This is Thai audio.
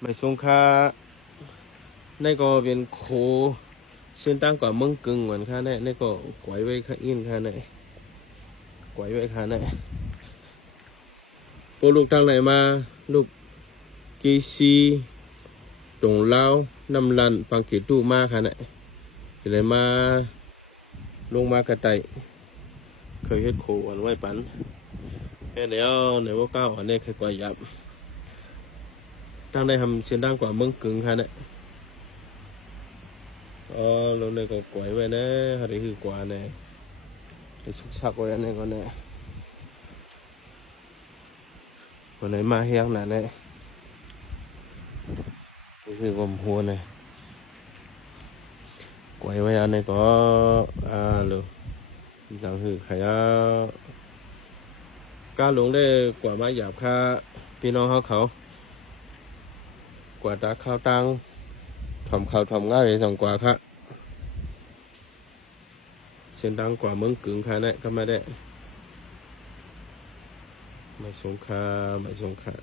ไม่สงค่าในก็เป็นโคเส้นตั้งกว่าเมืองกึ่งเหมือนค่าในก็กวยไว้ค่าอินค่าในกวยไว้ค่าในพวกลูกทางไหนมาลูกกีซีตรงเล้าน้ำลันฟังเกียรตู้มากค่าในจะเลยมาลงมากระไตเคยเฮ็ดโคอันไว้ปันแค่เดียวในว่าเก้าอันนี้เคยกว่ายับทางในทำเส้นตั้งกว่าเมืองกึ่งค่าในลงในก็กวยไว้นะฮะนี่คือกว่าเนี่ยสุกสักไว้อันนี้ก็เนี่ยวันไหนมาเฮียงหนาเนี่ยนี่คือความหัวเนี่ยกวยไว้อันนี้ก็เลยหลังคือขยะการลงได้กว่ามาหยาบค่าพี่น้องเขากว่าตาข้าวตังทำข้าวทำง่ายสองกว่าค่ะเส้นดังกว่าเมืองกึ่งค่ะเนี่ยก็ไม่ได้ไม่สงค่าไม่สงค่า